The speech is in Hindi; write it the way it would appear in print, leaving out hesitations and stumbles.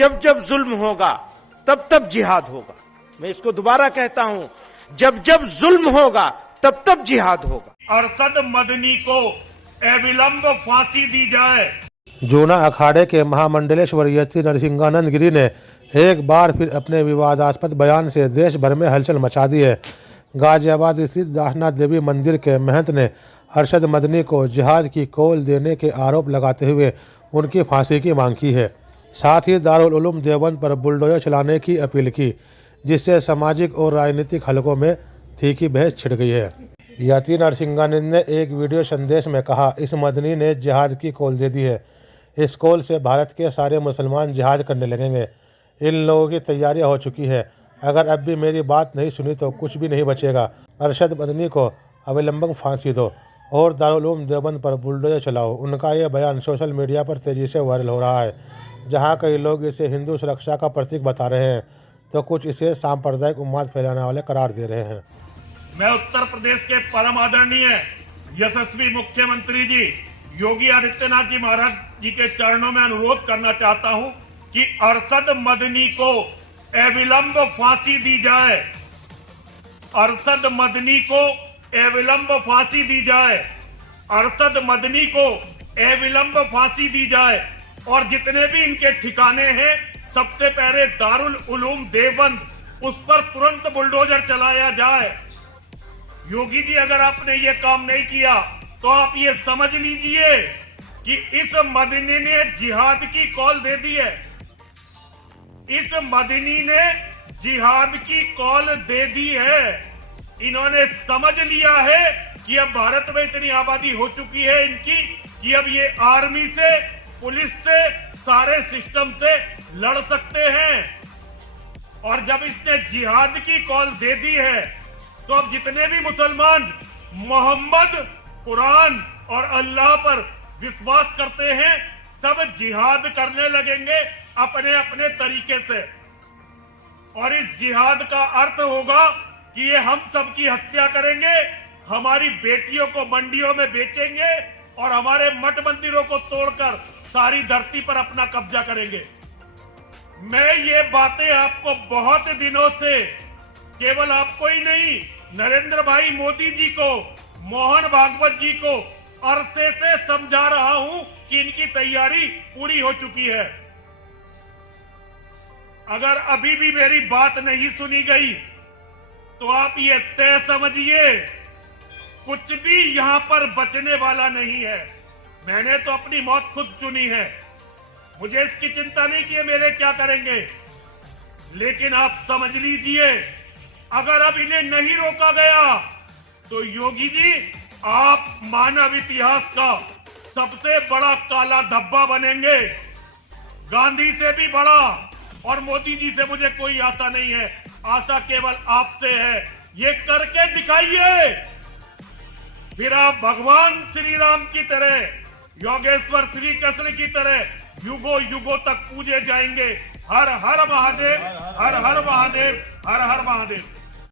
जब जब जुल्म होगा तब तब जिहाद होगा। मैं इसको दोबारा कहता हूं, जब जब जुल्म होगा तब तब जिहाद होगा। अरशद मदनी को अविलंब फांसी दी जाए। जूना अखाड़े के महामंडलेश्वर यति नरसिंहानंद गिरी ने एक बार फिर अपने विवादास्पद बयान से देश भर में हलचल मचा दी है। गाजियाबाद स्थित दासनाथ देवी मंदिर के महंत ने अरशद मदनी को जिहाद की कौल देने के आरोप लगाते हुए उनकी फांसी की मांग की है। साथ ही दारुल उलूम देवबंद पर बुलडोजर चलाने की अपील की, जिससे सामाजिक और राजनीतिक हलकों में तीखी बहस छिड़ गई है। यति नरसिंहानंद ने एक वीडियो संदेश में कहा, इस मदनी ने जिहाद की कौल दे दी है। इस कौल से भारत के सारे मुसलमान जिहाद करने लगेंगे। इन लोगों की तैयारियां हो चुकी है। अगर अब भी मेरी बात नहीं सुनी तो कुछ भी नहीं बचेगा। अरशद मदनी को अविलंब फांसी दो और दारुल उलूम देवबंद पर बुलडोजर चलाओ। उनका यह बयान सोशल मीडिया पर तेजी से वायरल हो रहा है। जहां कई लोग इसे हिंदू सुरक्षा का प्रतीक बता रहे हैं तो कुछ इसे सांप्रदायिक उन्माद फैलाने वाले करार दे रहे हैं। मैं उत्तर प्रदेश के परम आदरणीय यशस्वी मुख्यमंत्री जी योगी आदित्यनाथ जी महाराज जी के चरणों में अनुरोध करना चाहता हूं कि अरशद मदनी को अविलंब फांसी दी जाए। अरशद मदनी को अविलंब फांसी दी जाए। अरशद मदनी को अविलंब फांसी दी जाए और जितने भी इनके ठिकाने हैं सबसे पहले दारुल उलूम देवबंद उस पर तुरंत बुलडोजर चलाया जाए। योगी जी, अगर आपने ये काम नहीं किया तो आप ये समझ लीजिए कि इस मदनी ने जिहाद की कॉल दे दी है। इस मदनी ने जिहाद की कॉल दे दी है। इन्होंने समझ लिया है कि अब भारत में इतनी आबादी हो चुकी है इनकी कि अब ये आर्मी से, पुलिस से, सारे सिस्टम से लड़ सकते हैं। और जब इसने जिहाद की कॉल दे दी है तो अब जितने भी मुसलमान मोहम्मद, कुरान और अल्लाह पर विश्वास करते हैं सब जिहाद करने लगेंगे अपने अपने तरीके से। और इस जिहाद का अर्थ होगा कि ये हम सब की हत्या करेंगे, हमारी बेटियों को मंडियों में बेचेंगे और हमारे मठ मंदिरों को तोड़कर सारी धरती पर अपना कब्जा करेंगे। मैं ये बातें आपको बहुत दिनों से, केवल आपको ही नहीं, नरेंद्र भाई मोदी जी को, मोहन भागवत जी को अरसे से समझा रहा हूं कि इनकी तैयारी पूरी हो चुकी है। अगर अभी भी मेरी बात नहीं सुनी गई तो आप ये तय समझिए कुछ भी यहां पर बचने वाला नहीं है। मैंने तो अपनी मौत खुद चुनी है, मुझे इसकी चिंता नहीं कि मेरे क्या करेंगे। लेकिन आप समझ लीजिए, अगर अब इन्हें नहीं रोका गया तो योगी जी आप मानव इतिहास का सबसे बड़ा काला धब्बा बनेंगे। गांधी से भी बड़ा। और मोदी जी से मुझे कोई आशा नहीं है, आशा केवल आपसे है। ये करके दिखाइए, फिर आप भगवान श्री राम की तरह, योगेश्वर श्री कृष्ण की तरह युगों युगों तक पूजे जाएंगे। हर हर महादेव, हर हर महादेव, हर हर महादेव।